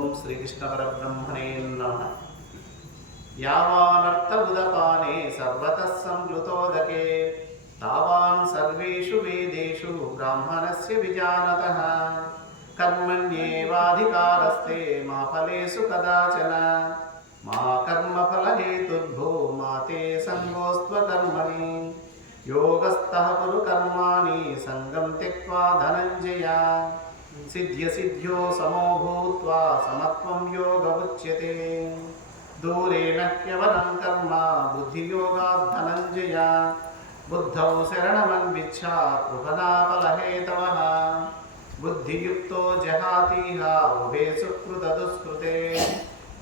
ఓం శ్రీకృష్ణ పరబ్రహ్మణే నమః. యావానర్థ ఉదపానే సర్వతః సంప్లుతోదకే తావాన్ సర్వేషు వేదేషు బ్రాహ్మణస్య విజానతః కర్మణ్యేవాధికారస్తే మా ఫలేషు కదాచన మా కర్మఫలహేతుర్భో మా తే సంగోస్త్వ కర్మణి యోగస్థః కురు కర్మాణి సంగం త్యక్త్వా ధనంజయ సిద్ధ్యసిద్ధ్యో సమో భూత్వా సమత్వం యోగ ఉచ్యతే దూరేణ హ్యవరం కర్మ బుద్ధియోగాత్ ధనంజయ బుద్ధౌ శరణమన్విచ్ఛా కృపణాఫలహేతవః బుద్ధియుక్తో జహాతిహ ఉభే సుకృతదుష్కృతే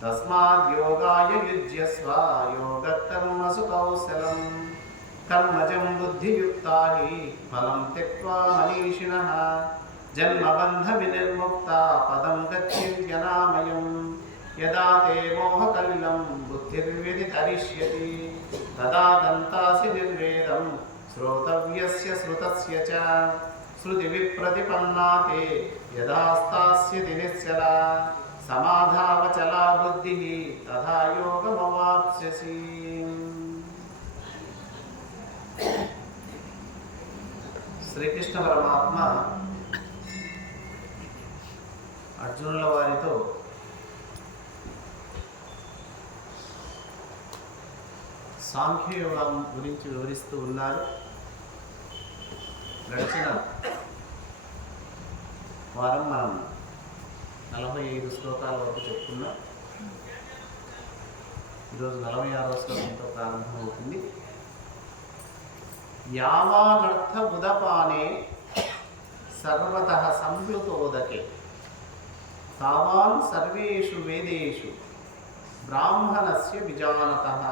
తస్మాద్ యోగాయ యుజ్యస్వ యోగకర్మసు కౌశలం కర్మజం బుద్ధియుక్తా హి ఫలం త్యక్త్వా మనీషిణః జన్మబంధ వినిర్ముక్తా పదం గచ్ఛిత్యనామయం యదా తే మోహకల్లం బుద్ధిర్వ్యతితరిష్యతి తదా దంతాసి నిర్వేదం శ్రోతవ్యస్య శ్రుతస్య చ శృతి విప్రతిపన్నా తే యదా స్థాస్యతి నిశ్చలా సమాధావచలా బుద్ధిః తథా యోగమవాప్స్యసి. శ్రీకృష్ణ పరమాత్మ అర్జునుల వారితో సాంఖ్యయోగం గురించి వివరిస్తూ ఉన్నారు. గడిచిన వారం మనం 45 శ్లోకాల వరకు చెప్పుకున్నాం. ఈరోజు 46వ శ్లోకంతో ప్రారంభమవుతుంది. యావానర్థ ఉదపానే సర్వతః సంప్లుతోదకే తావాన్ సర్వేషు వేదేషు బ్రాహ్మణస్య విజానతః.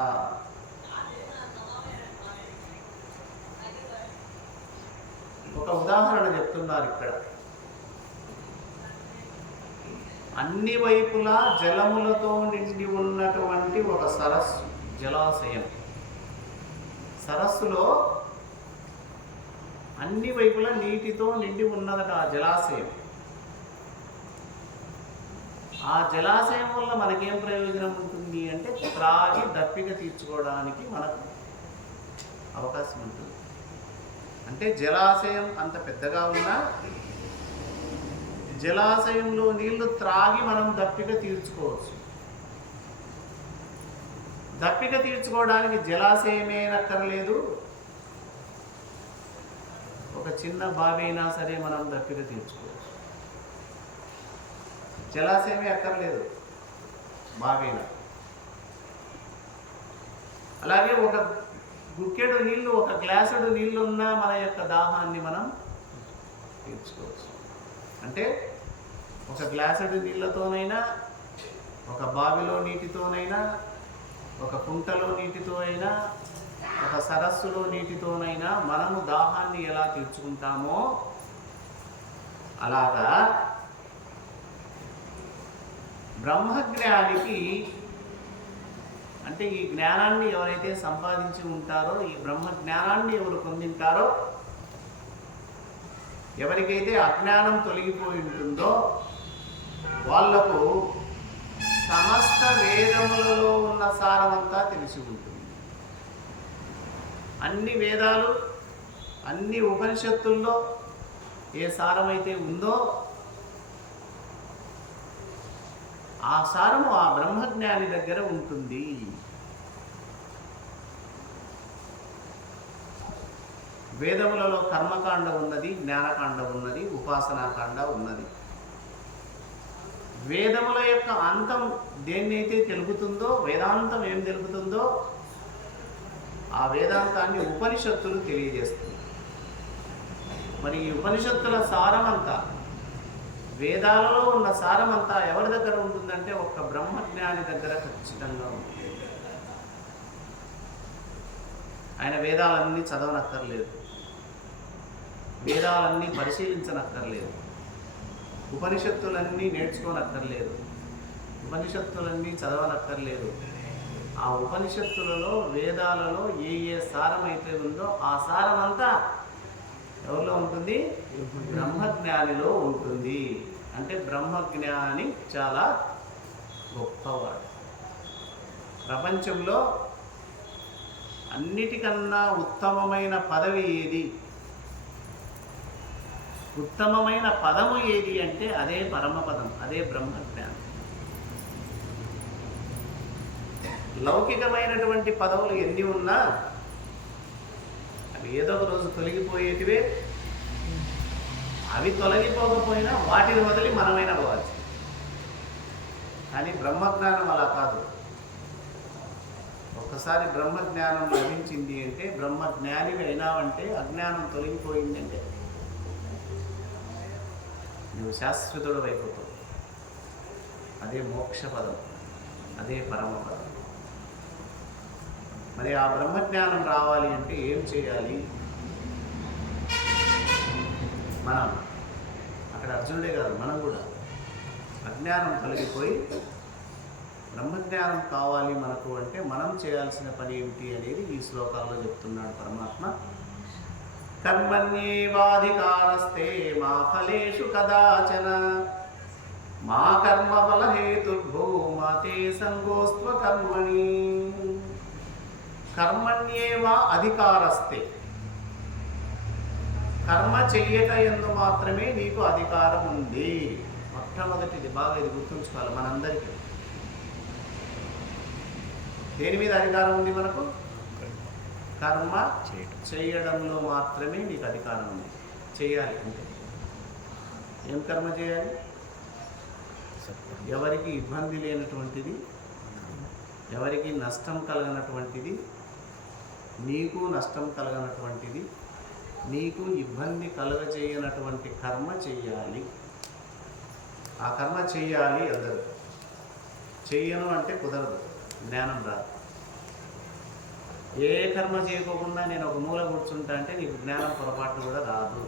ఒక ఉదాహరణ చెప్తున్నారు ఇక్కడ. అన్ని వైపులా జలములతో నిండి ఉన్నటువంటి ఒక సరస్సు, జలాశయం. సరస్సులో అన్ని వైపులా నీటితో నిండి ఉన్నదట ఆ జలాశయం. ఆ జలాశయం వల్ల మనకేం ప్రయోజనం ఉంటుంది అంటే త్రాగి దప్పిక తీర్చుకోవడానికి మనకు అవకాశం ఉంటుంది. అంటే జలాశయం అంత పెద్దగా ఉన్నా జలాశయంలో నీళ్లు త్రాగి మనం దప్పిక తీర్చుకోవచ్చు. దప్పిక తీర్చుకోవడానికి జలాశయమేనక్కర్లేదు, ఒక చిన్న బావి అయినా సరే మనం దప్పిక తీర్చుకోవచ్చు. జలాశయమే అక్కర్లేదు, బావినా. అలాగే ఒక గుక్కెడు నీళ్లు, ఒక గ్లాసుడు నీళ్లు ఉన్నా మన యొక్క దాహాన్ని మనం తీర్చుకోవచ్చు. అంటే ఒక గ్లాసుడు నీళ్ళతోనైనా, ఒక బావిలో నీటితోనైనా, ఒక కుంటలో నీటితో అయినా, ఒక సరస్సులో నీటితోనైనా మనము దాహాన్ని ఎలా తీర్చుకుంటామో అలాగా బ్రహ్మజ్ఞానికి, అంటే ఈ జ్ఞానాన్ని ఎవరైతే సంపాదించి ఉంటారో, ఈ బ్రహ్మ జ్ఞానాన్ని ఎవరు పొందింటారో, ఎవరికైతే అజ్ఞానం తొలగిపోయి ఉంటుందో వాళ్లకు సమస్త వేదములలో ఉన్న సారమంతా తెలిసి ఉంటుంది. అన్ని వేదాలు, అన్ని ఉపనిషత్తుల్లో ఏ సారమైతే ఉందో ఆ సారము ఆ బ్రహ్మజ్ఞాని దగ్గర ఉంటుంది. వేదములలో కర్మకాండ ఉన్నది, జ్ఞానకాండ ఉన్నది, ఉపాసనాకాండ ఉన్నది. వేదముల యొక్క అంతం దేన్నైతే తెలుపుతుందో, వేదాంతం ఏం తెలుపుతుందో ఆ వేదాంతాన్ని ఉపనిషత్తులు తెలియజేస్తుంది. మరి ఈ ఉపనిషత్తుల సారమంతా, వేదాలలో ఉన్న సారమంతా ఎవరి దగ్గర ఉంటుందంటే ఒక్క బ్రహ్మజ్ఞాని దగ్గర ఖచ్చితంగా ఉంటుంది. ఆయన వేదాలన్నీ చదవనక్కర్లేదు, వేదాలన్నీ పరిశీలించనక్కర్లేదు, ఉపనిషత్తులన్నీ నేర్చుకోనక్కర్లేదు, ఉపనిషత్తులన్నీ చదవనక్కర్లేదు. ఆ ఉపనిషత్తులలో, వేదాలలో ఏ ఏ సారమైతే ఉందో ఆ సారమంతా ఎవరిలో ఉంటుంది? బ్రహ్మజ్ఞానిలో ఉంటుంది. అంటే బ్రహ్మజ్ఞాని చాలా గొప్పవాడు. ప్రపంచంలో అన్నిటికన్నా ఉత్తమమైన పదవి ఏది, ఉత్తమమైన పదము ఏది అంటే అదే పరమపదం, అదే బ్రహ్మజ్ఞానం. లౌకికమైనటువంటి పదవులు ఎన్ని ఉన్నా అవి ఏదో ఒక రోజు తొలగిపోయేటివే. అవి తొలగిపోకపోయినా వాటిని వదిలి మనమైనా పోవాలి. కానీ బ్రహ్మజ్ఞానం అలా కాదు. ఒక్కసారి బ్రహ్మజ్ఞానం లభించింది అంటే, బ్రహ్మజ్ఞానివి అయినావంటే, అజ్ఞానం తొలగిపోయిందంటే నువ్వు శాశ్వతుడు అయిపోతావు. అదే మోక్ష పదం, అదే పరమపదం. మరి ఆ బ్రహ్మజ్ఞానం రావాలి అంటే ఏం చేయాలి? మనం అక్కడ అర్జునుడే కాదు, మనం కూడా అజ్ఞానం తొలగిపోయి బ్రహ్మజ్ఞానం కావాలి మనకు అంటే మనం చేయాల్సిన పని ఏమిటి అనేది ఈ శ్లోకాల్లో చెప్తున్నాడు పరమాత్మ. కర్మణ్యేవాధికారస్తే మా ఫలేషు కదాచన మా కర్మ ఫలహేతుర్భో మా తే సంగోస్త్వ కర్మణి. కర్మణ్యేవా అధికారస్తే, కర్మ చెయ్యట యందు మాత్రమే నీకు అధికారం ఉంది. మొట్టమొదటిది బాగా ఇది గుర్తుంచుకోవాలి మనందరికీ. దేని మీద అధికారం ఉంది మనకు? కర్మ చేయడంలో మాత్రమే నీకు అధికారం ఉంది. చేయాలి అంటే ఏం కర్మ చేయాలి? ఎవరికి ఇబ్బంది లేనటువంటిది, ఎవరికి నష్టం కలగనటువంటిది, నీకు నష్టం కలగనటువంటిది, నీకు ఇబ్బంది కలగజేయనటువంటి కర్మ చెయ్యాలి. ఆ కర్మ చెయ్యాలి. అందరూ చెయ్యను అంటే కుదరదు, జ్ఞానం రాదు. ఏ కర్మ చేయకోకుండా నేను ఒక మూల కూర్చుంటా అంటే నీకు జ్ఞానం పొరపాటు కూడా రాదు.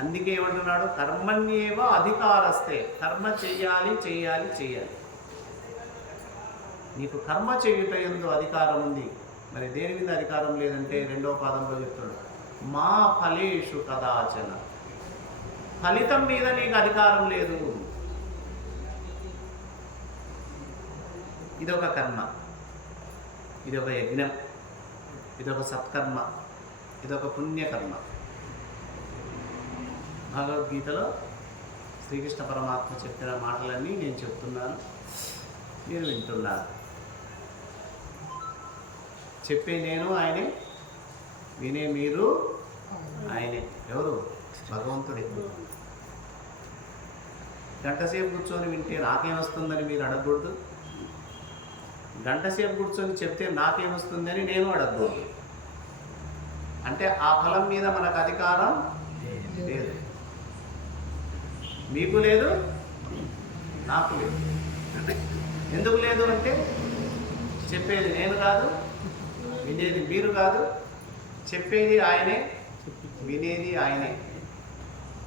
అందుకే ఏమంటున్నాడు? కర్మణ్యేవ అధికారస్తే, కర్మ చెయ్యాలి చెయ్యాలి చెయ్యాలి. నీకు కర్మ చేయుట యందు అధికారం ఉంది. మరి దేని మీద అధికారం లేదంటే రెండవ పాదంలో చెప్తున్నాడు, మా ఫలేషు కదాచన, ఫలితం మీద నీకు అధికారం లేదు. ఇదొక కర్మ, ఇదొక యజ్ఞం, ఇదొక సత్కర్మ, ఇదొక పుణ్యకర్మ. భగవద్గీతలో శ్రీకృష్ణ పరమాత్మ చెప్పిన మాటలన్నీ నేను చెప్తున్నాను, మీరు వింటున్నారు. చెప్పే నేను ఆయనే, వినే మీరు ఆయనే. ఎవరు? భగవంతుడే. గంటసేపు కూర్చొని వింటే నాకేమొస్తుందని మీరు అడగకూడదు. గంటసేపు కూర్చొని చెప్తే నాకేమొస్తుందని నేను అడగకూడదు. అంటే ఆ ఫలం మీద మనకు అధికారం లేదు. మీకు లేదు, నాకు లేదు. ఎందుకు లేదు అంటే చెప్పేది నేను కాదు, వినేది మీరు కాదు. చెప్పేది ఆయనే, వినేది ఆయనే.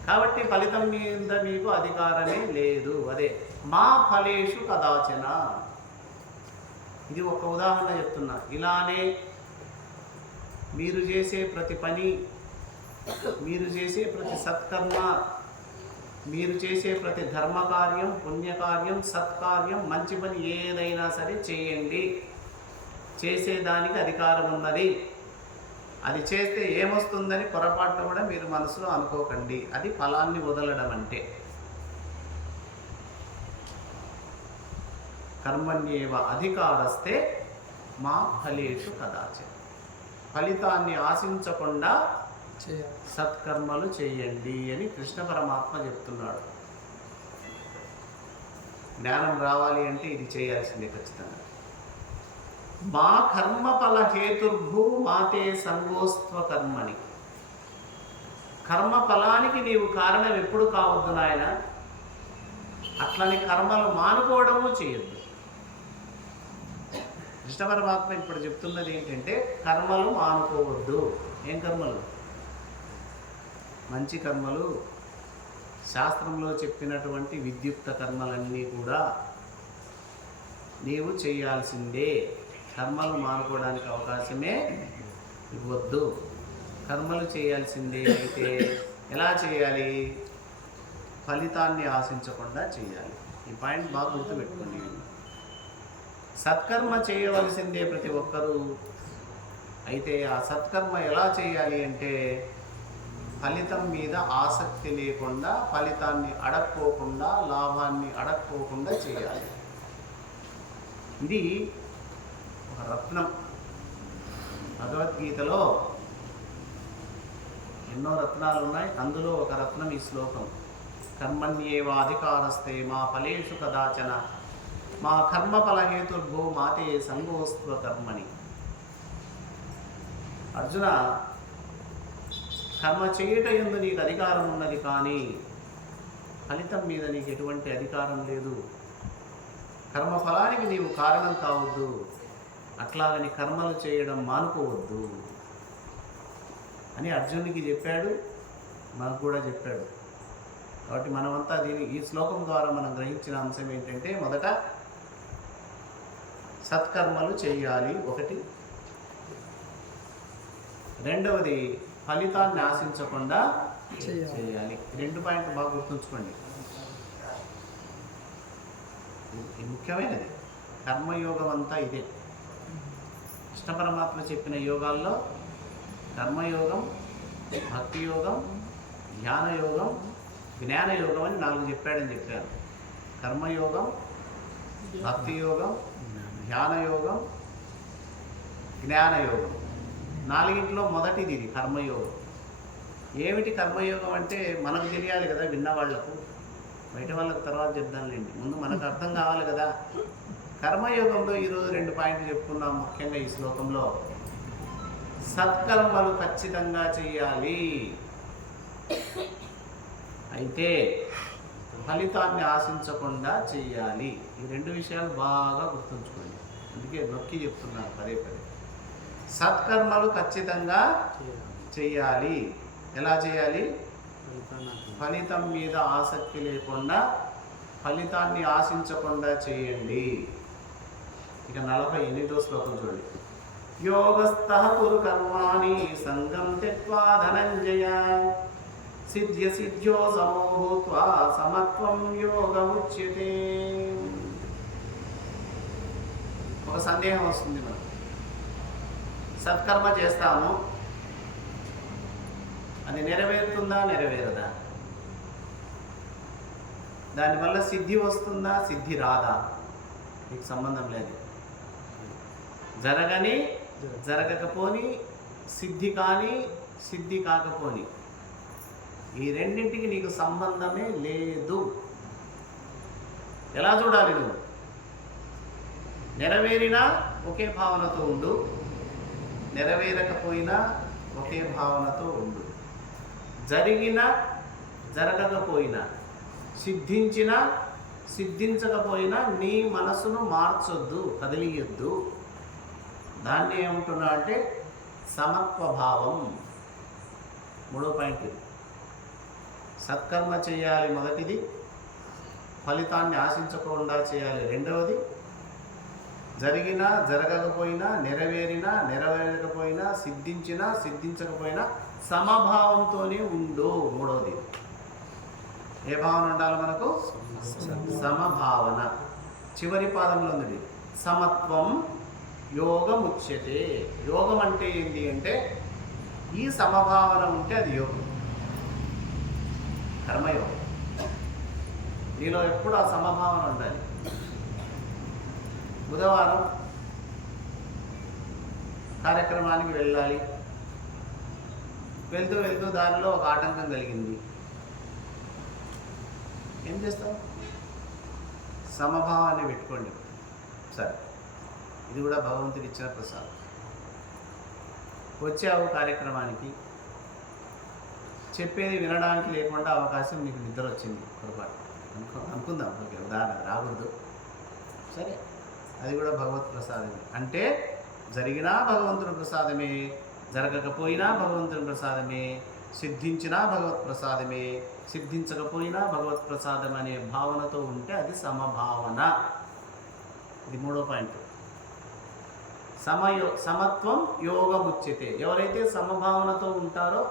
కాబట్టి ఫలితం మీద మీకు అధికారమే లేదు. అదే మా ఫలేషు కదాచన. ఇది ఒక ఉదాహరణ చెప్తున్నా. ఇలానే మీరు చేసే ప్రతి పని, మీరు చేసే ప్రతి సత్కర్మ, మీరు చేసే ప్రతి ధర్మకార్యం, పుణ్యకార్యం, సత్కార్యం, మంచి పని ఏదైనా సరే చేయండి. చేసేదానికి అధికారం ఉన్నది. అది చేస్తే ఏమొస్తుందని పొరపాటున కూడా మీరు మనసులో అనుకోకండి. అది ఫలాన్ని వదలడం అంటే. కర్మణ్యేవ అధికారస్తే మా ఫలేషు కదాచన. ఫలితాన్ని ఆశించకుండా సత్కర్మలు చేయండి అని కృష్ణ పరమాత్మ చెప్తున్నాడు. జ్ఞానం రావాలి అంటే ఇది చేయాల్సిందే ఖచ్చితంగా. మా కర్మఫల హేతుర్భూ మాతే సంగోస్త్వ కర్మని. కర్మ ఫలానికి నీవు కారణం ఎప్పుడు కావద్దు నాయన. అట్లని కర్మలు మానుకోవడము చేయొద్దు. కృష్ణ పరమాత్మ ఇప్పుడు చెప్తున్నది ఏంటంటే కర్మలు మానుకోవద్దు. ఏం కర్మలు? మంచి కర్మలు, శాస్త్రంలో చెప్పినటువంటి విద్యుక్త కర్మలన్నీ కూడా నీవు చేయాల్సిందే. కర్మలు మానుకోవడానికి అవకాశమే ఇవ్వద్దు. కర్మలు చేయాల్సిందే. అయితే ఎలా చేయాలి? ఫలితాన్ని ఆశించకుండా చేయాలి. ఈ పాయింట్ బాగా గుర్తుపెట్టుకోండి. సత్కర్మ చేయవలసిందే ప్రతి ఒక్కరూ. అయితే ఆ సత్కర్మ ఎలా చేయాలి అంటే ఫలితం మీద ఆసక్తి లేకుండా, ఫలితాన్ని అడక్కోకుండా, లాభాన్ని అడక్కోకుండా చేయాలి. ఇది ఒక రత్నం. భగవద్గీతలో ఎన్నో రత్నాలు ఉన్నాయి, అందులో ఒక రత్నం ఈ శ్లోకం. కర్మణ్యేవాధికారస్తే మా ఫలేషు కదాచన మా కర్మఫలహేతుర్భో మాతే సంగోస్త్వ కర్మణి. అర్జున, కర్మ చేయట యందు నీకు అధికారం ఉన్నది, కానీ ఫలితం మీద నీకు ఎటువంటి అధికారం లేదు. కర్మఫలానికి నీవు కారణం కావద్దు, అట్లాగని కర్మలు చేయడం మానుకోవద్దు అని అర్జునుడికి చెప్పాడు, మనకు కూడా చెప్పాడు. కాబట్టి మనమంతా ఈ శ్లోకం ద్వారా మనం గ్రహించిన అంశం ఏంటంటే, మొదట సత్కర్మలు చేయాలి ఒకటి, రెండవది ఫలితాన్ని ఆశించకుండా చేయాలి. 2 పాయింట్లు బాగా గుర్తుంచుకోండి, ఇది ముఖ్యమైనది. కర్మయోగం అంతా ఇదే. కృష్ణ పరమాత్మ చెప్పిన యోగాల్లో కర్మయోగం, భక్తి యోగం, ధ్యానయోగం, జ్ఞానయోగం అని 4 చెప్పాడని చెప్పారు. కర్మయోగం, భక్తి యోగం, ధ్యానయోగం, జ్ఞానయోగం. 4టిలో మొదటిది ఇది కర్మయోగం. ఏమిటి కర్మయోగం అంటే మనకు తెలియాలి కదా, విన్నవాళ్లకు. బయట వాళ్ళకు తర్వాత చెప్దాంలేండి, ముందు మనకు అర్థం కావాలి కదా. కర్మయోగంలో ఈరోజు 2 పాయింట్లు చెప్పుకున్నాం. ముఖ్యంగా ఈ శ్లోకంలో సత్కర్మలు ఖచ్చితంగా చేయాలి, అయితే ఫలితాన్ని ఆశించకుండా చేయాలి. ఈ 2 విషయాలు బాగా గుర్తుంచుకోండి. అందుకే నొక్కి చెప్తున్నాను పదే పదే. సత్కర్మలు ఖచ్చితంగా చేయాలి. ఎలా చేయాలి? ఫలితం మీద ఆసక్తి లేకుండా, ఫలితాన్ని ఆశించకుండా చేయండి. ఇక 48వ శ్లోకం చూడండి. యోగస్థః కురు కర్మాణి సంగం త్యక్త్వా ధనంజయ సిద్ధ్య సిద్ధ్యో సమో భూత్వా సమత్వం యోగముచ్యతే. ఒక సందేహం వస్తుంది మనకు. సత్కర్మ చేస్తాము, అది నెరవేరుతుందా, నెరవేరదా? దానివల్ల సిద్ధి వస్తుందా, సిద్ధి రాదా? నీకు సంబంధం లేదు. జరగని, జరగకపోని, సిద్ధి కానీ, సిద్ధి కాకపోని, ఈ రెండింటికి నీకు సంబంధమే లేదు. ఎలా చూడాలి నువ్వు? నెరవేరినా ఒకే భావనతో ఉండు, నెరవేరకపోయినా ఒకే భావనతో ఉండు. జరిగినా జరగకపోయినా, సిద్ధించినా సిద్ధించకపోయినా నీ మనసును మార్చొద్దు, కదిలియొద్దు. దాన్ని ఏమంటున్నా అంటే సమత్వభావం. 3వ పాయింట్. సత్కర్మ చేయాలి మొదటిది, ఫలితాన్ని ఆశించకుండా చేయాలి రెండవది, జరిగినా జరగకపోయినా, నెరవేరినా నెరవేరకపోయినా, సిద్ధించినా సిద్ధించకపోయినా సమభావంతోనే ఉండు. 3వది. ఏ భావన ఉండాలి మనకు? సమభావన. చివరి పాదంలో ఉంది సమత్వం యోగముచ్యతే. యోగం అంటే ఏంటి అంటే ఈ సమభావన ఉంటే అది యోగం, కర్మయోగం. నీలో ఎప్పుడు ఆ సమభావన ఉండాలి. బుధవారం కార్యక్రమానికి వెళ్ళాలి, వెళ్తూ వెళ్తూ దారిలో ఒక ఆటంకం కలిగింది. ఏం చేస్తావు? సమభావాన్ని పెట్టుకోండి. సరే, ఇది కూడా భగవంతుడి ఇచ్చిన ప్రసాదం. వచ్చావు కార్యక్రమానికి, చెప్పేది వినడానికి లేకుండా అవకాశం నీకు నిద్ర వచ్చింది పొరపాటు అనుకుందాం. ఓకే, ఉదాహరణ రాకూడదు. సరే, అది కూడా భగవత్ ప్రసాదమే. అంటే జరిగినా భగవంతుని ప్రసాదమే, జరగకపోయినా భగవంతుని ప్రసాదమే, సిద్ధించినా భగవత్ ప్రసాదమే, సిద్ధించకపోయినా భగవత్ ప్రసాదం అనే భావనతో ఉంటే అది సమభావన. ఇది 3వ పాయింట్. సమత్వం యోగముచ్యతే. ఎవరైతే సమభావనతో ఉంటారో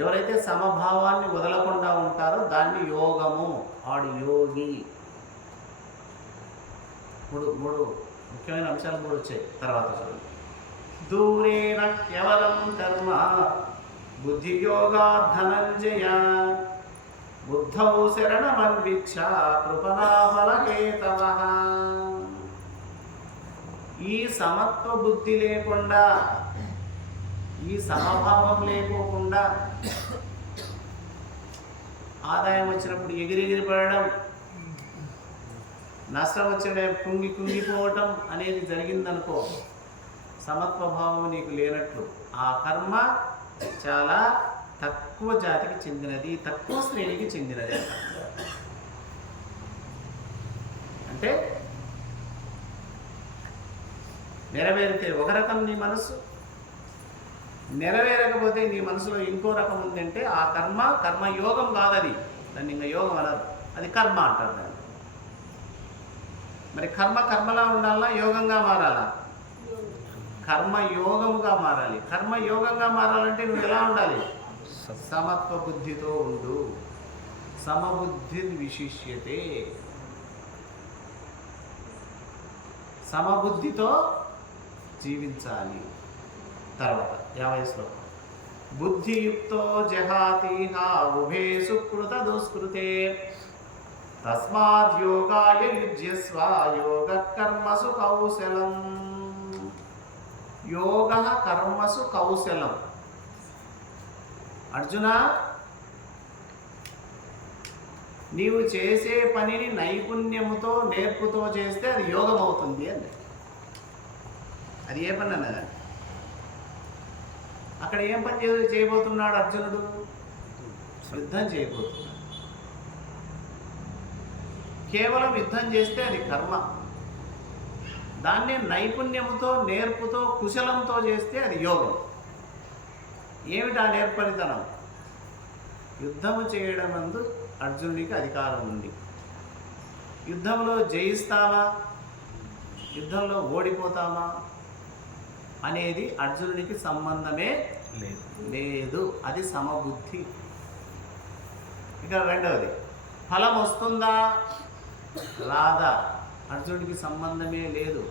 ఎవరైతే సమభావాన్ని వదలకుండా ఉంటారో దాన్ని యోగము, ఆడు యోగి. మూడు ముఖ్యమైన అంశాలు కూడా వచ్చాయి, తర్వాత చదువు. దూరేణ కేవలం కర్మ బుద్ధియోగా ధనంజయ బుద్ధౌ శరణమన్విక్ష కృపణాఫలకేతవః. ఈ సమత్వ బుద్ధి లేకుండా, ఈ సమభావం లేకోకుండా ఆదాయం వచ్చినప్పుడు ఎగిరెగిరి పడడం, నష్టం వచ్చిన కుంగిపోవటం అనేది జరిగిందనుకో, సమత్వభావం నీకు లేనట్లు. ఆ కర్మ చాలా తక్కువ జాతికి చెందినది, తక్కువ శ్రేణికి చెందినది. అంటే నెరవేరితే ఒక రకం నీ మనసు, నెరవేరకపోతే నీ మనసులో ఇంకో రకం ఉందంటే ఆ కర్మయోగం కాదది. దాన్ని ఇంకా యోగం అనరు, అది కర్మ అంటారు దాన్ని. మరి కర్మలా ఉండాలా, యోగంగా మారాలా? కర్మయోగముగా మారాలి. కర్మయోగంగా మారాలంటే నువ్వు ఎలా ఉండాలి? సమత్వ బుద్ధితో ఉండు. సమబుద్ధి విశిష్యతే. సమబుద్ధితో జీవించాలి. తర్వాత 50 శ్లోకం. బుద్ధియుక్తో జహాతిహ ఉభే సుకృత దుష్కృతే తస్మాద్ యోగాయ యుజ్యస్వ యోగ కర్మసు కౌశలం. యోగ కర్మసు కౌశలం. అర్జున, నీవు చేసే పనిని నైపుణ్యముతో నేర్పుతో చేస్తే అది యోగం అవుతుంది అండి. అది ఏ పని అన్నది? అక్కడ ఏం పని చేయబోతున్నాడు అర్జునుడు? యుద్ధం చేయబోతున్నాడు. కేవలం యుద్ధం చేస్తే అది కర్మ. దాన్ని నైపుణ్యముతో నేర్పుతో కుశలంతో చేస్తే అది యోగం. ఏమిటా నేర్పరితనం? యుద్ధము చేయడం నందు అర్జునుడికి అధికారం ఉంది. యుద్ధంలో జయిస్తామా, యుద్ధంలో ఓడిపోతామా అనేది అర్జునుడికి సంబంధమే లేదు. అది సమబుద్ధి. ఇక రెండవది, ఫలం వస్తుందా రాదా అర్జునుడికి సంబంధమే లేదు.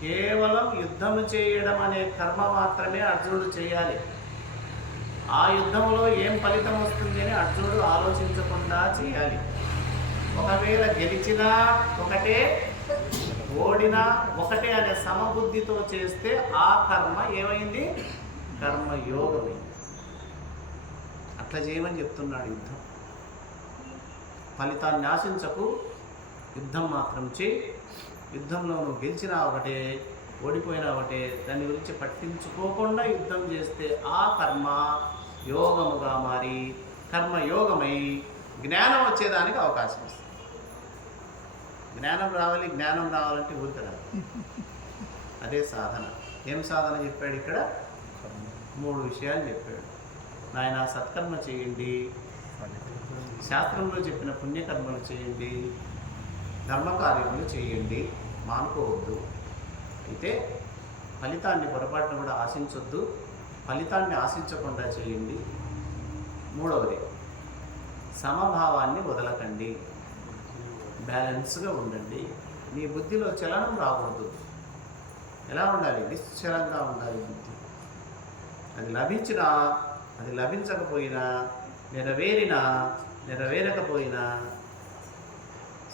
కేవలం యుద్ధము చేయడం అనే కర్మ మాత్రమే అర్జునుడు చేయాలి. ఆ యుద్ధంలో ఏం ఫలితం వస్తుంది అని అర్జునుడు ఆలోచించకుండా చేయాలి. ఒకవేళ గెలిచినా ఒకటే, ఓడినా ఒకటే అనే సమబుద్ధితో చేస్తే ఆ కర్మ ఏమైంది? కర్మయోగమైంది. అట్లా చేయమని చెప్తున్నాడు. యుద్ధం ఫలితాన్ని ఆశించకు, యుద్ధం మాత్రం చేయి. యుద్ధంలో నువ్వు గెలిచినా ఒకటే, ఓడిపోయినా ఒకటే, దాని గురించి పట్టించుకోకుండా యుద్ధం చేస్తే ఆ కర్మ యోగముగా మారి కర్మయోగమై జ్ఞానం వచ్చేదానికి అవకాశం వస్తుంది. జ్ఞానం రావాలంటే ఊరికి రాదు. అదే సాధన. ఏం సాధన చెప్పాడు ఇక్కడ? 3 విషయాలు చెప్పాడు. నాయన, సత్కర్మ చేయండి, శాస్త్రంలో చెప్పిన పుణ్యకర్మలు చేయండి, ధర్మకార్యములు చేయండి, మానుకోవద్దు. అయితే ఫలితాన్ని పొరపాటును కూడా ఆశించొద్దు, ఫలితాన్ని ఆశించకుండా చేయండి. 3వది, సమభావాన్ని వదలకండి, బ్యాలెన్స్గా ఉండండి. నీ బుద్ధిలో చలనం రాకూడదు. ఎలా ఉండాలి? నిశ్చలంగా ఉండాలి బుద్ధి. అది లభించినా, అది లభించకపోయినా, నెరవేరినా, నెరవేరకపోయినా,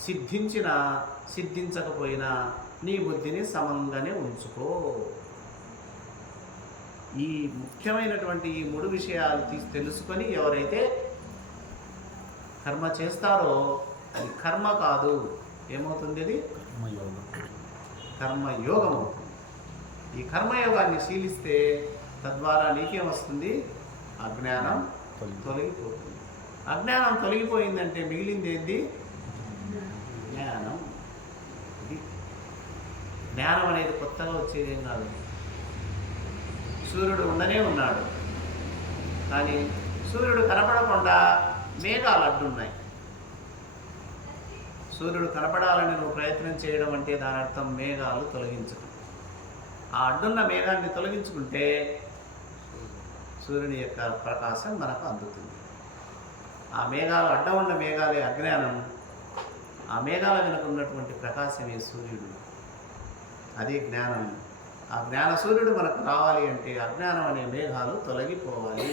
సిద్ధించినా, సిద్ధించకపోయినా నీ బుద్ధిని సమంగానే ఉంచుకో. ఈ ముఖ్యమైనటువంటి ఈ 3 విషయాలు తెలుసుకొని ఎవరైతే కర్మ చేస్తారో అది కర్మ కాదు, ఏమవుతుంది? అది కర్మయోగం అవుతుంది. ఈ కర్మయోగాన్ని శీలిస్తే తద్వారా నీకేమొస్తుంది? అజ్ఞానం తొలగిపోతుంది. అజ్ఞానం తొలగిపోయిందంటే మిగిలింది ఏంటి? జ్ఞానం. ఇది జ్ఞానం అనేది కొత్తగా వచ్చేదేం కాదు. సూర్యుడు ఉండనే ఉన్నాడు, కానీ సూర్యుడు కనపడకుండా మేఘాలు అడ్డున్నాయి. సూర్యుడు కనపడాలని నువ్వు ప్రయత్నం చేయడం అంటే దాని అర్థం మేఘాలు తొలగించడం. ఆ అడ్డున్న మేఘాన్ని తొలగించుకుంటే సూర్యుని యొక్క ప్రకాశం మనకు అందుతుంది. ఆ మేఘాలు అడ్డం ఉన్న మేఘాలే అజ్ఞానం, ఆ మేఘాల వెనుక ఉన్నటువంటి ప్రకాశమే సూర్యుడు, అదే జ్ఞానం. ఆ జ్ఞాన సూర్యుడు మనకు రావాలి అంటే అజ్ఞానం అనే మేఘాలు తొలగిపోవాలి.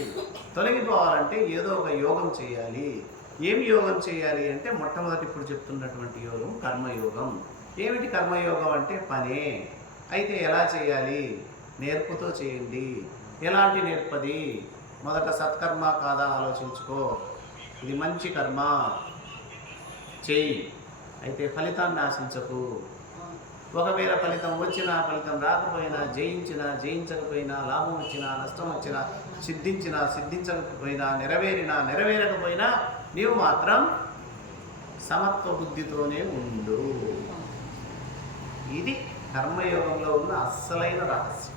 తొలగిపోవాలంటే ఏదో ఒక యోగం చేయాలి. ఏమి యోగం చేయాలి అంటే మొట్టమొదటి ఇప్పుడు చెప్తున్నటువంటి యోగం కర్మయోగం. ఏమిటి కర్మయోగం అంటే పనే. అయితే ఎలా చేయాలి? నేర్పుతో చేయండి. ఎలాంటి నేర్పది? మొదట సత్కర్మ కాదా ఆలోచించుకో. ఇది మంచి కర్మ చేయి, అయితే ఫలితాన్ని ఆశించకు. ఒకవేళ ఫలితం వచ్చినా ఫలితం రాకపోయినా, జయించినా జయించకపోయినా, లాభం వచ్చినా నష్టం వచ్చినా, సిద్ధించినా సిద్ధించకపోయినా, నెరవేరినా నెరవేరకపోయినా నీవు మాత్రం సమత్వ బుద్ధితోనే ఉండు. ఇది కర్మయోగంలో ఉన్న అస్సలైన రహస్యం.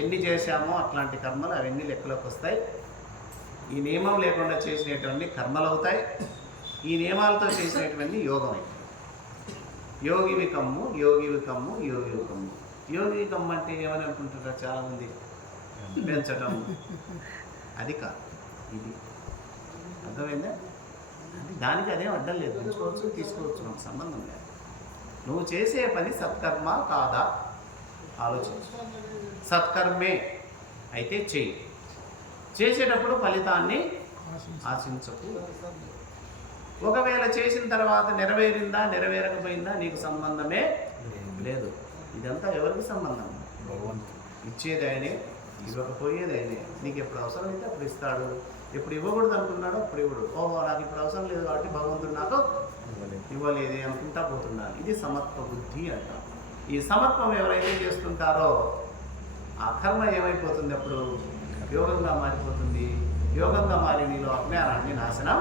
ఎన్ని చేశామో అట్లాంటి కర్మలు అవన్నీ లెక్కలోకి వస్తాయి. ఈ నియమం లేకుండా చేసినటువంటి కర్మలు అవుతాయి. ఈ నియమాలతో చేసినటువంటి యోగం అవుతాయి. యోగివి కమ్ము యోగివి కమ్ము యోగివి కమ్ము. యోగివి కమ్ము అంటే ఏమని అనుకుంటున్నారు చాలామంది? పెంచటం. అది కాదు, ఇది అర్థమైందా? దానికి అదేం అడ్డం లేదు, పెంచుకోవచ్చు తీసుకోవచ్చు, నాకు సంబంధం లేదు. నువ్వు చేసే పని సత్కర్మ కాదా ఆలోచించు. సత్కర్మే అయితే చెయ్యి. చేసేటప్పుడు ఫలితాన్ని ఆశించకు. ఒకవేళ చేసిన తర్వాత నెరవేరిందా నెరవేరకపోయిందా నీకు సంబంధమే లేదు. ఇదంతా ఎవరికి సంబంధం? ఇచ్చేది ఆయనే, ఇవ్వకపోయేది ఆయనే. నీకు ఎప్పుడు అవసరం అయితే అప్పుడు ఇస్తాడు. ఎప్పుడు ఇవ్వకూడదు అనుకున్నాడో అప్పుడు ఇవ్వడు. ఓహో నాకు ఇప్పుడు అవసరం లేదు కాబట్టి భగవంతుడు నాకు ఇవ్వలేదే అనుకుంటా పోతున్నాను. ఇది సమత్వ బుద్ధి అంటాం. ఈ సమత్వం ఎవరైతే చేస్తుంటారో ఆ కర్మ ఏమైపోతుంది? అప్పుడు యోగంగా మారిపోతుంది. యోగంగా మారి నీలో అజ్ఞానాన్ని నాశనం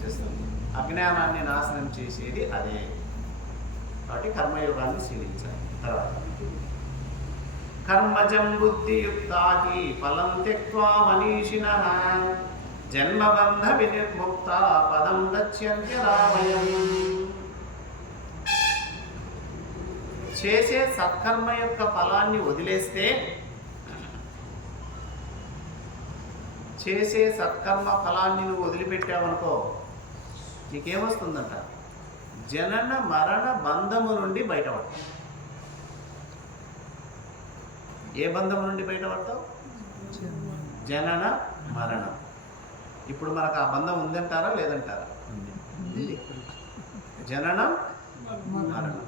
చేస్తుంది. అజ్ఞానాన్ని నాశనం చేసేది అదే. కాబట్టి కర్మయోగాన్ని శీలించాలి. తర్వాత కర్మజం బుద్ధియుక్తాకి ఫలం త్యక్త్వా మనీషిణః జన్మబంధ వినిర్ముక్త పదం గచ్చంత్యరామయం. చేసే సత్కర్మ యొక్క ఫలాన్ని వదిలేస్తే, చేసే సత్కర్మ ఫలాన్ని నువ్వు వదిలిపెట్టావనుకో నీకేమొస్తుందంట? జనన మరణ బంధము నుండి బయటపడతావు. ఏ బంధము నుండి బయటపడతావు? జనన మరణం. ఇప్పుడు మనకు ఆ బంధం ఉందంటారా లేదంటారా? జననం మరణం,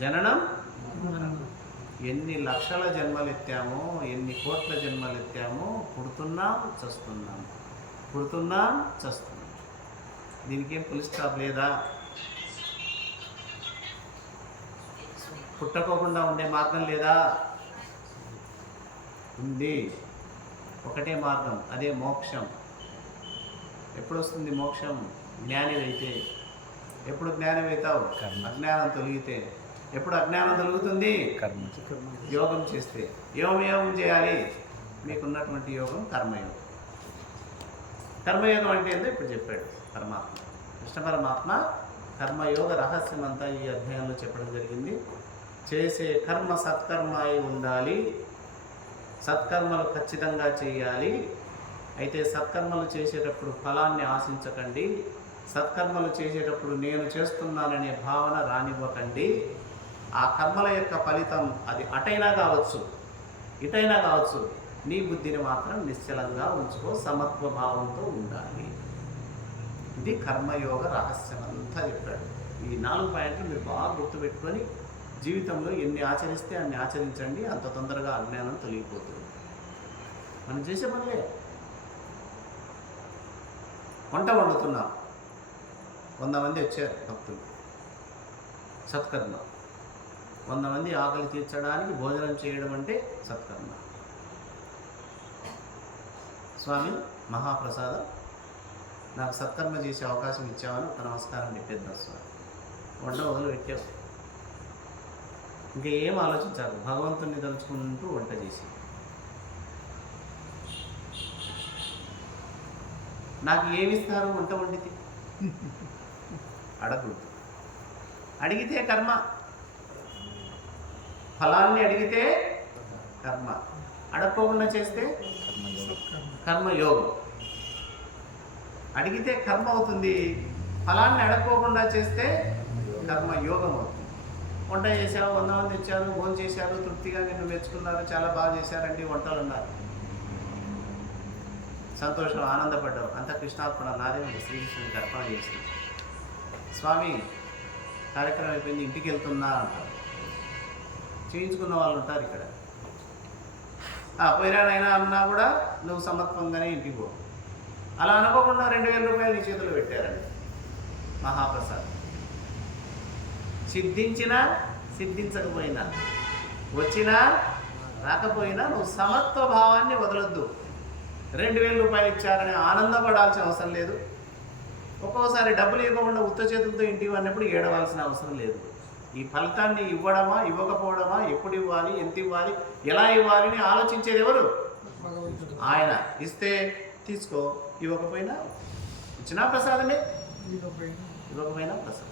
జననం మరణం. ఎన్ని లక్షల జన్మలు ఎత్తామో, ఎన్ని కోట్ల జన్మలు ఎత్తామో, పుడుతున్నాం చస్తున్నాం, పుడుతున్నాం చస్తున్నాం. దీనికేం ఫుల్ స్టాప్ లేదా? పుట్టకోకుండా ఉండే మార్గం లేదా? ఉంది. ఒకటే మార్గం, అదే మోక్షం. ఎప్పుడు వస్తుంది మోక్షం? జ్ఞానివైతే. ఎప్పుడు జ్ఞానమవుతావు? అజ్ఞానం తొలగితే. ఎప్పుడు అజ్ఞానం తొలుగుతుంది? యోగం చేస్తే. యోగం చేయాలి. మీకున్నటువంటి యోగం కర్మయోగం. కర్మయోగం అంటే ఏంటో ఇప్పుడు చెప్పాడు పరమాత్మ. కృష్ణ పరమాత్మ కర్మయోగ రహస్యం అంతా ఈ అధ్యాయంలో చెప్పడం జరిగింది. చేసే కర్మ సత్కర్మ అయి ఉండాలి. సత్కర్మలు ఖచ్చితంగా చేయాలి. అయితే సత్కర్మలు చేసేటప్పుడు ఫలాన్ని ఆశించకండి. సత్కర్మలు చేసేటప్పుడు నేను చేస్తున్నాననే భావన రానివ్వకండి. ఆ కర్మల యొక్క ఫలితం అది అటైనా కావచ్చు, ఇటైనా కావచ్చు, నీ బుద్ధిని మాత్రం నిశ్చలంగా ఉంచుకో. సమత్వ భావంతో ఉండాలి. ఇది కర్మయోగ రహస్యం అంతా చెప్పాడు. ఈ 4 పాయింట్లు మీరు బాగా గుర్తుపెట్టుకొని జీవితంలో ఎన్ని ఆచరిస్తే అన్ని ఆచరించండి. అంత తొందరగా అజ్ఞానం తొలగిపోతుంది. మనం చేసే పనులే. వంట వండుతున్నాం, 100 మంది వచ్చారు భక్తులు, సత్కర్మ. 100 మంది ఆకలి తీర్చడానికి భోజనం చేయడం అంటే సత్కర్మ. స్వామి మహాప్రసాదం, నాకు సత్కర్మ చేసే అవకాశం ఇచ్చామని ఒక నమస్కారం పెట్టేద్దాం స్వామి. వంట మొదలు పెట్టావు, ఇంకా ఏం ఆలోచించాలి? భగవంతుని తలుచుకుంటూ వంట చేసి, నాకు ఏమిస్తారు వంట వండితే? అడగకూడదు. అడిగితే కర్మ, ఫలాన్ని అడిగితే కర్మ. అడగకుండా చేస్తే కర్మయోగం. అడిగితే కర్మ అవుతుంది, ఫలాన్ని అడగకోకుండా చేస్తే కర్మయోగం అవుతుంది. వంట చేశారు, 100 మంది వచ్చారు, భోజనం చేశారు, తృప్తిగా నిన్ను మెచ్చుకున్నారు, చాలా బాగా చేశారండి, వంటలు ఉన్నారు, సంతోషం, ఆనందపడ్డావు, అంతా కృష్ణార్పణ, నాదే ఉంది, శ్రీకృష్ణుడికి అర్పణ చేసి స్వామి కార్యక్రమం అయిపోయింది ఇంటికి వెళ్తున్నా అంటారు. చేయించుకున్న వాళ్ళు ఉంటారు ఇక్కడ. పోయినాడైనా అన్నా కూడా నువ్వు సమత్వంగానే ఇంటికి పో. అలా అనుకోకుండా 2000 రూపాయలు నీ చేతిలో పెట్టారండి, మహాప్రసాద్. సిద్ధించినా సిద్ధించకపోయినా, వచ్చినా రాకపోయినా నువ్వు సమత్వ భావాన్ని వదలొద్దు. 2000 రూపాయలు ఇచ్చారని ఆనందపడాల్సిన అవసరం లేదు. ఒక్కోసారి డబ్బులు ఇవ్వకుండా ఉత్త చేతులతో ఇంటికి అన్నప్పుడు ఏడవలసిన అవసరం లేదు. ఈ ఫలితాన్ని ఇవ్వడమా ఇవ్వకపోవడమా, ఎప్పుడు ఇవ్వాలి, ఎంత ఇవ్వాలి, ఎలా ఇవ్వాలి అని ఆలోచించేది ఎవరు? ఆయన. ఇస్తే తీసుకో, ఇవ్వకపోయినా ఇచ్చినా ప్రసాదమే, ఇవ్వకపోయినా ప్రసాదం.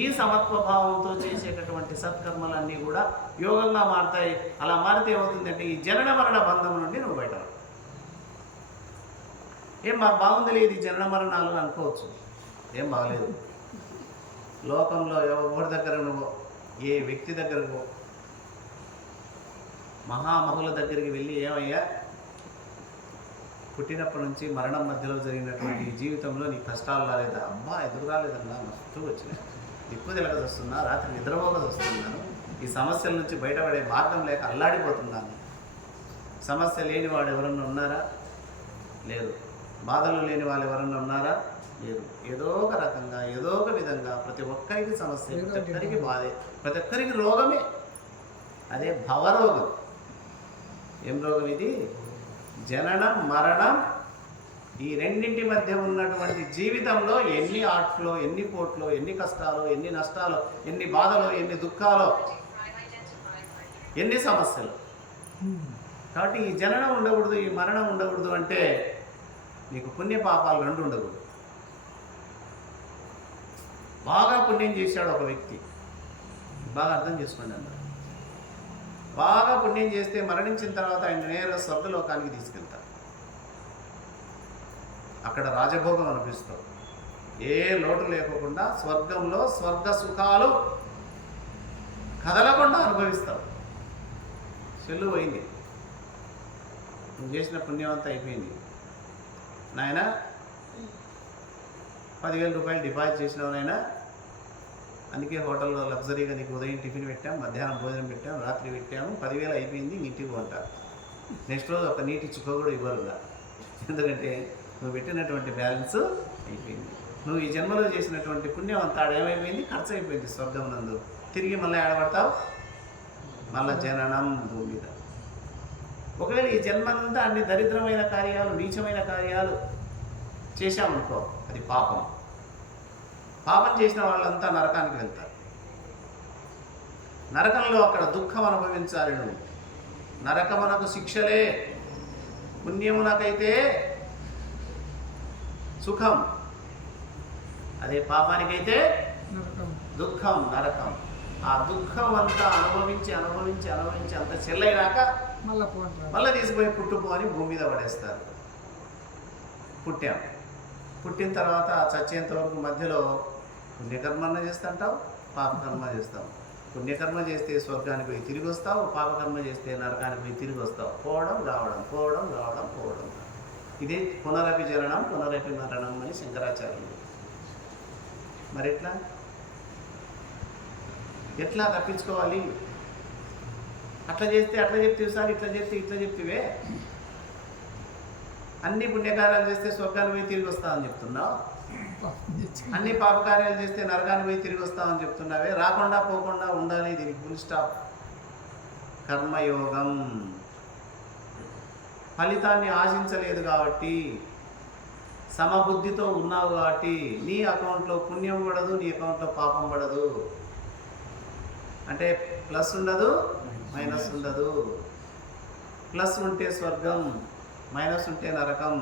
ఈ సమత్వభావంతో చేసేటటువంటి సత్కర్మలన్నీ కూడా యోగంగా మారుతాయి. అలా మారితే ఏమవుతుందంటే ఈ జనన మరణ బంధం నుండి నువ్వు బయట. ఏం బాగుంది లేదు ఈ జనన మరణాలు అనుకోవచ్చు, ఏం బాగలేదు. లోకంలో ఎవరి దగ్గర నువ్వు, ఏ వ్యక్తి దగ్గరకు, మహామహుల దగ్గరికి వెళ్ళి ఏమయ్యా పుట్టినప్పటి నుంచి మరణం మధ్యలో జరిగినటువంటి జీవితంలో నీ కష్టాలు రాలేదా? అమ్మా ఎదురు రాలేదన్నా, మస్తు వచ్చినాయి, దిక్కు తెలగదు వస్తున్నా, రాత్రి నిద్రపోగదు వస్తున్నాను, ఈ సమస్యల నుంచి బయటపడే మార్గం లేక అల్లాడిపోతున్నాను. సమస్య లేని వాడు ఎవరన్నా ఉన్నారా? లేదు. బాధలు లేని వాళ్ళు ఎవరన్నా ఉన్నారా? లేదు. ఏదో ఒక రకంగా, ఏదో ఒక విధంగా ప్రతి ఒక్కరికి సమస్య, ప్రతి ఒక్కరికి బాధే, ప్రతి ఒక్కరికి రోగమే. అదే భవరోగం. ఏం రోగం ఇది? జననం మరణం. ఈ రెండింటి మధ్య ఉన్నటువంటి జీవితంలో ఎన్ని ఆటలు, ఎన్ని పోట్లు, ఎన్ని కష్టాలు, ఎన్ని నష్టాలు, ఎన్ని బాధలు, ఎన్ని దుఃఖాలు, ఎన్ని సమస్యలు. కాబట్టి ఈ జననం ఉండకూడదు, ఈ మరణం ఉండకూడదు అంటే నీకు పుణ్య పాపాలు రెండు ఉండకూడదు. బాగా పుణ్యం చేశాడు ఒక వ్యక్తి, బాగా అర్థం చేసుకోండి అన్నారు. బాగా పుణ్యం చేస్తే మరణించిన తర్వాత ఆయన నేరుగా స్వర్గలోకానికి తీసుకెళ్తారు. అక్కడ రాజభోగం అనిపిస్తావు, ఏ లోటు లేకుండా స్వర్గంలో స్వర్గ సుఖాలు కదలకుండా అనుభవిస్తావు. చెల్లు పోయింది, నువ్వు చేసిన పుణ్యం అంతా అయిపోయింది. నాయన 10,000 రూపాయలు డిపాజిట్ చేసినావు నాయన, అందుకే హోటల్లో లగ్జరీగా నీకు ఉదయం టిఫిన్ పెట్టాం, మధ్యాహ్నం భోజనం పెట్టాం, రాత్రి పెట్టాము, 10,000 అయిపోయింది, ఇంటికి కొంటారు. నెక్స్ట్ రోజు ఒక నీటి చుక్క కూడా ఇవ్వరుగా, ఎందుకంటే నువ్వు పెట్టినటువంటి బ్యాలెన్స్ అయిపోయింది. నువ్వు ఈ జన్మలో చేసినటువంటి పుణ్యం అంతా ఏమైపోయింది? ఖర్చు అయిపోయింది స్వర్గం నందు. తిరిగి మళ్ళీ ఆడబడతావు, మళ్ళా జననం భూమి మీద. ఒకవేళ ఈ జన్మంతా అన్ని దరిద్రమైన కార్యాలు, నీచమైన కార్యాలు చేశామనుకో, అది పాపం. పాపం చేసిన వాళ్ళంతా నరకానికి వెళ్తారు. నరకంలో అక్కడ దుఃఖం అనుభవించాలి నువ్వు. నరకమునకు శిక్షలే, పుణ్యమునకైతే సుఖం, అదే పాపానికైతే దుఃఖం, నరకం. ఆ దుఃఖం అంతా అనుభవించి అనుభవించి అనుభవించి అంత చెల్లైనాక మళ్ళీ తీసుకుపోయి పుట్టుకో అని భూమి మీద పడేస్తారు. పుట్టాం, పుట్టిన తర్వాత చచ్చేంత వరకు మధ్యలో పుణ్యకర్మన్న చేస్తుంటావు, పాపకర్మ చేస్తావు. పుణ్యకర్మ చేస్తే స్వర్గానికి పోయి తిరిగి వస్తావు, పాపకర్మ చేస్తే నరకానికి పోయి తిరిగి వస్తావు. పోవడం రావడం, పోవడం రావడం, పోవడం. ఇదే పునరపి జననం పునరపి మరణం అని శంకరాచార్యులు. మరి ఎట్లా తప్పించుకోవాలి? అట్లా చేస్తే అట్లా చెప్తే సార్, ఇట్లా చేస్తే ఇట్లా చెప్తివే, అన్ని పుణ్యకార్యాలు చేస్తే స్వర్గానికి పోయి తిరిగి వస్తామని చెప్తున్నావు, అన్ని పాపకార్యాలు చేస్తే నరకానికి పోయి తిరిగి వస్తామని చెప్తున్నావే. రాకుండా పోకుండా ఉండాలి, దీనికి ఫుల్ స్టాప్. కర్మయోగం. ఫలితాన్ని ఆశించలేదు కాబట్టి, సమబుద్ధితో ఉన్నావు కాబట్టి నీ అకౌంట్లో పుణ్యం పడదు, నీ అకౌంట్లో పాపం పడదు. అంటే ప్లస్ ఉండదు, మైనస్ ఉండదు. ప్లస్ ఉంటే స్వర్గం, మైనస్ ఉంటే నరకం.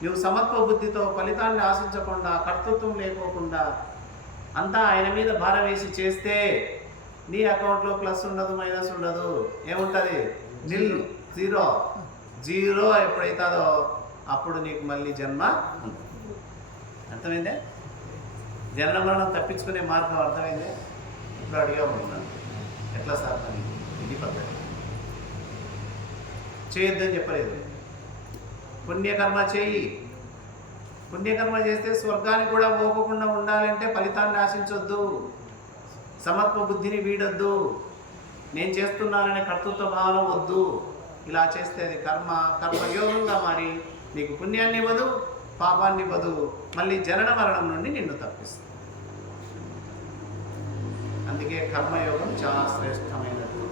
నువ్వు సమత్వ బుద్ధితో ఫలితాన్ని ఆశించకుండా, కర్తృత్వం లేకోకుండా అంతా ఆయన మీద భారం వేసి చేస్తే నీ అకౌంట్లో ప్లస్ ఉండదు, మైనస్ ఉండదు. ఏముంటుంది? నిల్, జీరో. జీరో ఎప్పుడైతుందో అప్పుడు నీకు మళ్ళీ జన్మ ఉంటుంది. అర్థమైందే? జనన మరణం తప్పించుకునే మార్గం అర్థమైందే? ఇప్పుడు అడిగా ఉన్నాను, ఎట్లా సార్ అని. ఇది పద్ధతి. చేయొద్దని చెప్పలేదు. పుణ్యకర్మ చేయి. పుణ్యకర్మ చేస్తే స్వర్గానికి కూడా పోకుండా ఉండాలంటే ఫలితాన్ని ఆశించొద్దు. సమత్వ బుద్ధిని వీడొద్దు. నేను చేస్తున్నాననే కర్తృత్వ భావన వద్దు. ఇలా చేస్తే అది కర్మయోగంగా మారి నీకు పుణ్యాన్ని ఇవ్వదు, పాపాన్ని ఇవ్వదు, మళ్ళీ జనన మరణం నుండి నిన్ను తప్పిస్తుంది. అందుకే కర్మయోగం చాలా శ్రేష్టమైనది.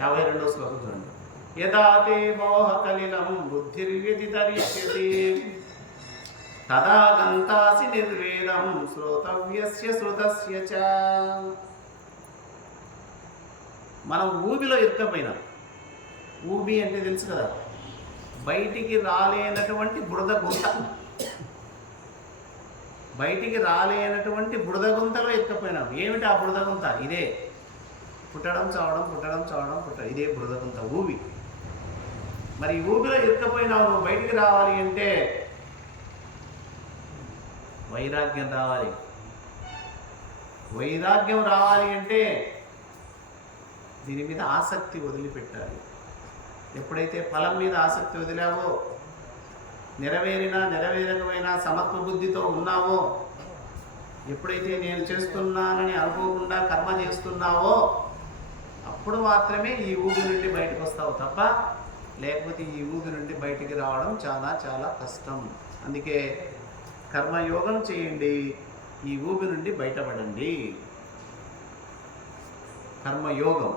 52వ శ్లోకం చూడండి. యదా తే మోహ కలిలం బుద్ధిర్వ్యతితరిష్యతి తదా గంతాసి నిర్వేదం శ్రోతవ్యస్య శ్రుతస్య చ. మనం ఊబిలో ఇరుక్కపోయినాం. ఊబి అంటే తెలుసు కదా, బయటికి రాలేనటువంటి బురద గుంత. బయటికి రాలేనటువంటి బురద గుంతలో ఇరుక్కపోయినాం. ఏమిటి ఆ బురద గుంత? ఇదే పుట్టడం చావడం, పుట్టడం చావడం, ఇదే బురద గుంత, ఊబి. మరి ఊబిలో ఇరుక్కపోయినావు. నువ్వు బయటికి రావాలి అంటే వైరాగ్యం రావాలి. వైరాగ్యం రావాలి అంటే దీని మీద ఆసక్తి వదిలిపెట్టాలి. ఎప్పుడైతే ఫలం మీద ఆసక్తి వదిలావో, నెరవేరకపోయినా సమత్వ బుద్ధితో ఉన్నావో, ఎప్పుడైతే నేను చేస్తున్నానని అనుకోకుండా కర్మ చేస్తున్నావో అప్పుడు మాత్రమే ఈ ఊబి నుండి బయటకు వస్తావు తప్ప లేకపోతే ఈ ఊబి నుండి బయటికి రావడం చాలా చాలా కష్టం. అందుకే కర్మయోగం చేయండి, ఈ ఊబి నుండి బయటపడండి. కర్మయోగం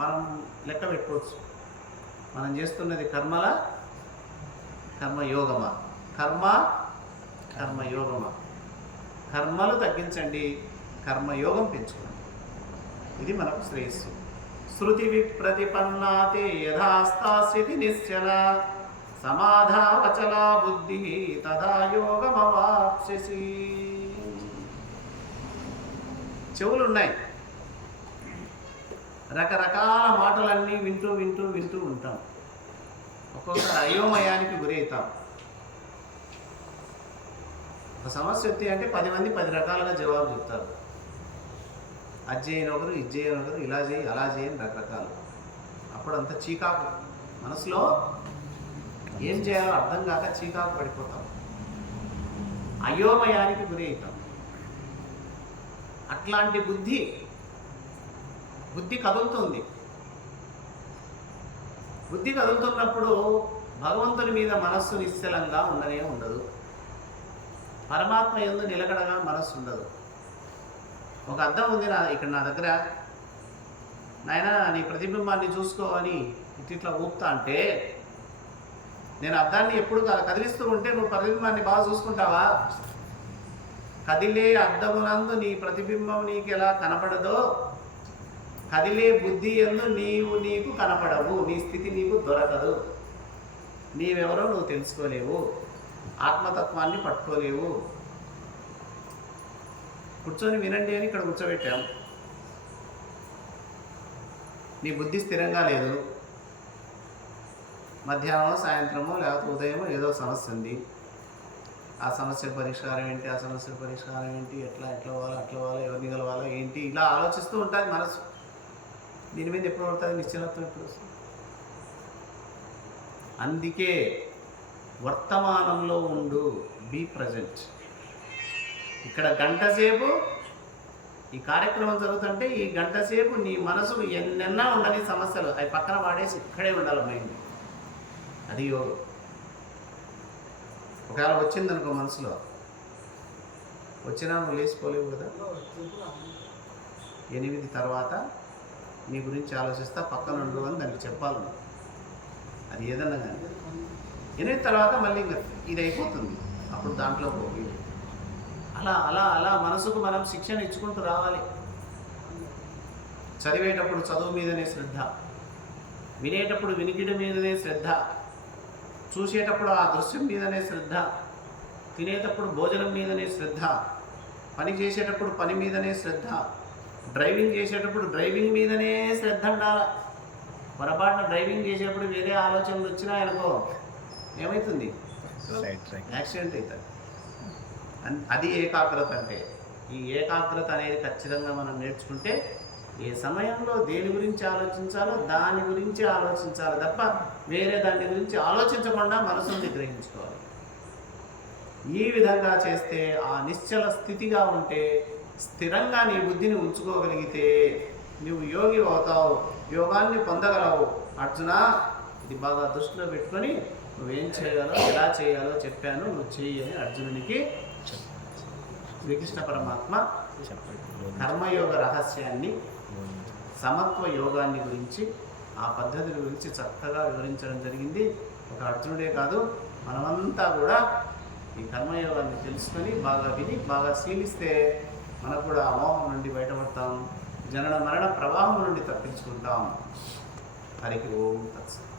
మనం లెక్క పెట్టుకోవచ్చు. మనం చేస్తున్నది కర్మయోగమా, కర్మయోగమా? కర్మలు తగ్గించండి, కర్మయోగం పెంచుకోండి. ఇది మనకు శ్రేయస్సు. శృతి విప్రతిపన్నాతే యథాస్తాస్థితి నిశ్చల సమాధావచలా బుద్ధి తదా యోగమవాప్స్యసి. చెవులున్నాయి, రకరకాల మాటలన్నీ వింటూ ఉంటాం. ఒక్కొక్కసారి అయోమయానికి గురవుతాం. ఒక సమస్య వస్తే అంటే 10 మంది 10 రకాలుగా జవాబు చెప్తారు. అది చేయని ఒకరు, ఇది చేయని ఒకరు, ఇలా చేయి అలా చేయని రకరకాలు. అప్పుడు అంత చీకాకు, మనసులో ఏం చేయాలో అర్థం కాక చీకాకు పడిపోతాం, అయోమయానికి గురవుతాం. అట్లాంటి బుద్ధి కదులుతుంది. బుద్ధి కదులుతున్నప్పుడు భగవంతుని మీద మనస్సు నిశ్చలంగా ఉండదు. పరమాత్మ యందు నిలకడగా మనస్సు ఉండదు. ఒక అద్దం ఉంది ఇక్కడ నా దగ్గర, నాయన నీ ప్రతిబింబాన్ని చూసుకో అని ఇట్లా ఊపుతా అంటే నేను అద్దాన్ని ఎప్పుడు కదిలిస్తూ ఉంటే నువ్వు ప్రతిబింబాన్ని బాగా చూసుకుంటావా? కదిలే అద్దమునందు నీ ప్రతిబింబం నీకు ఎలా కనపడదో కదిలే బుద్ధి యందు నీకు కనపడవు. నీ స్థితి నీకు దొరకదు. నీవెవరో నువ్వు తెలుసుకోలేవు, ఆత్మతత్వాన్ని పట్టుకోలేవు. కూర్చొని వినండి అని ఇక్కడ కూర్చోబెట్టాం. నీ బుద్ధి స్థిరంగా లేదు. మధ్యాహ్నం సాయంత్రమో లేకపోతే ఉదయమో ఏదో సమస్య ఉంది. ఆ సమస్య పరిష్కారం ఏంటి, ఆ సమస్య పరిష్కారం ఏంటి, ఎట్లా అట్లా ఎవరిని కలవాలో ఏంటి, ఇలా ఆలోచిస్తూ ఉంటుంది మనసు. దీని మీద ఎప్పుడు పడుతుంది నిశ్చలత్వం ఎప్పుడు వస్తుంది? అందుకే వర్తమానంలో ఉండు, బీ ప్రజెంట్. ఇక్కడ గంట సేపు ఈ కార్యక్రమం జరుగుతుంటే ఈ గంట సేపు నీ మనసుకు ఎన్నెన్నా ఉండని సమస్యలు అవి పక్కన వాడేసి ఇక్కడే ఉండాలి మైండ్. అది యోగం. ఒకవేళ వచ్చిందనుకో మనసులో, వచ్చినా నువ్వు లేచిపోలేవు కదా. 8 తర్వాత నీ గురించి ఆలోచిస్తా పక్కన ఉండు అని దానికి చెప్పాలి. అది ఏదన్నా కానీ 8 తర్వాత మళ్ళీ ఇంకా ఇది అయిపోతుంది. అప్పుడు దాంట్లో పోయి అలా మనసుకు మనం శిక్షణ ఇచ్చుకుంటూ రావాలి. చదివేటప్పుడు చదువు మీదనే శ్రద్ధ, వినేటప్పుడు వినికిడి మీదనే శ్రద్ధ, చూసేటప్పుడు ఆ దృశ్యం మీదనే శ్రద్ధ, తినేటప్పుడు భోజనం మీదనే శ్రద్ధ, పని చేసేటప్పుడు పని మీదనే శ్రద్ధ, డ్రైవింగ్ చేసేటప్పుడు డ్రైవింగ్ మీదనే శ్రద్ధ ఉండాలి. పొరపాటున డ్రైవింగ్ చేసేప్పుడు వేరే ఆలోచనలు వచ్చినా అనుకో ఏమవుతుంది? యాక్సిడెంట్ అవుతుంది. అది ఏకాగ్రత అంటే. ఈ ఏకాగ్రత అనేది ఖచ్చితంగా మనం నేర్చుకుంటే ఏ సమయంలో దేని గురించి ఆలోచించాలో దాని గురించి ఆలోచించాలి తప్ప వేరే దాని గురించి ఆలోచించకుండా మనసును నిగ్రహించుకోవాలి. ఈ విధంగా చేస్తే ఆ నిశ్చల స్థితిగా ఉంటే స్థిరంగా నీ బుద్ధిని ఉంచుకోగలిగితే నువ్వు యోగి అవుతావు, యోగాన్ని పొందగలవు. అర్జున, ఇది బాగా దృష్టిలో పెట్టుకొని నువ్వేం చేయాలో ఎలా చేయాలో చెప్పాను, నువ్వు చెయ్యి అని అర్జునునికి శ్రీకృష్ణ పరమాత్మ కర్మయోగ రహస్యాన్ని, సమత్వ యోగాన్ని గురించి, ఆ పద్ధతుల గురించి చక్కగా వివరించడం జరిగింది. ఒక అర్జునుడే కాదు, మనమంతా కూడా ఈ కర్మయోగాన్ని తెలుసుకొని బాగా విని బాగా శీలిస్తే మనకు కూడా అమోహం నుండి బయటపడతాం, జనన మరణ ప్రవాహం నుండి తప్పించుకుంటాం. హరికి ఓం తత్సత్.